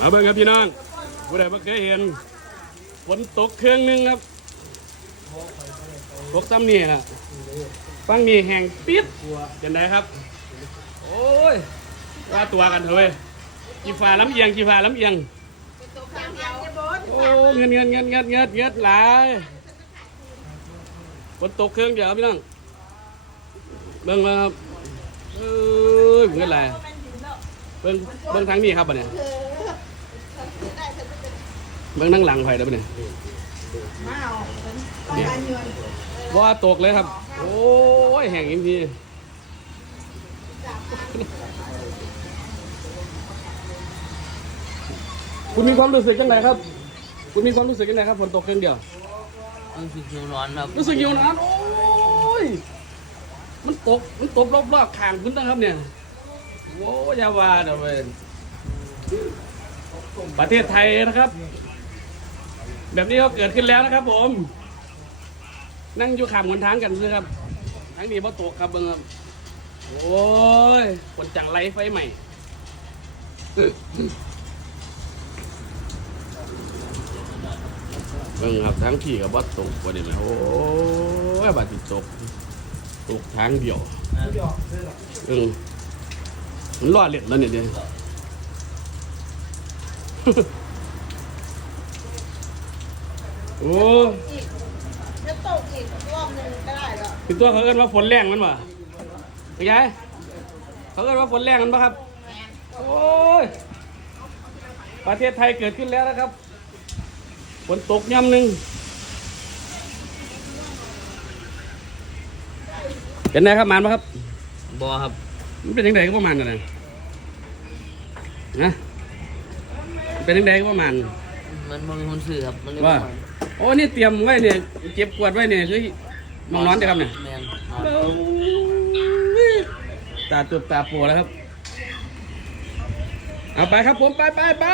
มาเบิ่งครับพี่น้องผู้ใดบ่เคยเห็นฝนตกเครื่องหนึงครับตกซ้ำนี่ล่ะฟังนี่แห้งปิดเป็นไงครับ โอ้ยว่าตัวกันเถอะเว้ยกีฟ้าล้ำเอียงกีฟ้าล้ำเอียงโอ้เงินเงินเงินเงินเงินเงินหลายฝนตกเครื่องเดียวพี่น้องเบิ่งมาครับเอ้ยเงินหลายเบิ่งเบิ่งทางนี้ครับบัดเนี่ย เบื้องนั่งหลังไผ่ได้ปะเนี่ยเนี่ยว่าตกเลยครับ โอ้ยแห่งอินทีคุณมีความรู้สึกยังไงครับ คุณมีความรู้สึกยังไงครับฝนตกเครื่องเดียวรู้สึกหิวร้อนครับรู้สึกหิวน้ำโอ้ยมันตกมันตกรอบๆข้างคุณนะครับเนี่ยโอ้ยอยาว่าเดี๋ยวเว้ย ประเทศไทยนะครับ แบบนี้ก็เกิดขึ้นแล้วนะครับ ผม นั่งอยู่ข้ามกันทางกันเลยครับทั้งนี้พอตกครับเบิ่งครับโอ้ยคนจังไรไฟใหม่เบิ่งครับทั้งที่กับวัดตกวันนี้ไหมโอ้ยบาดติดตกตกทางเดียวเออมันรอดเล็ดแล้วเนี่ยเดี๋ยว โอ้อีกจะตกอีกรอบหนึงก็ได้แล้วถึงตัวเขาเอิ้นว่าฝนแรงมันวะเป็นไงเขาเอิ้นว่าฝนแรงมันปะครับ โอ้ย ประเทศไทยเกิดขึ้นแล้วนะครับ ฝนตกย่ำหนึ่งเป็นไงครับมันปะครับ บอครับ มันเป็นยังไงก็ประมาณกันเลยนะมัน เป็นยังไงก็ประมาณมันมันคนสื่อครับมันเลยว่าโอ้นี่เตรียมไว้เนี่ยเก็บกวาดไว้เนี่ยคือมองนอนจะครับเนี่ยแมนตาตุดตาโปแล้วครับ เอาไปครับผมไปไปไป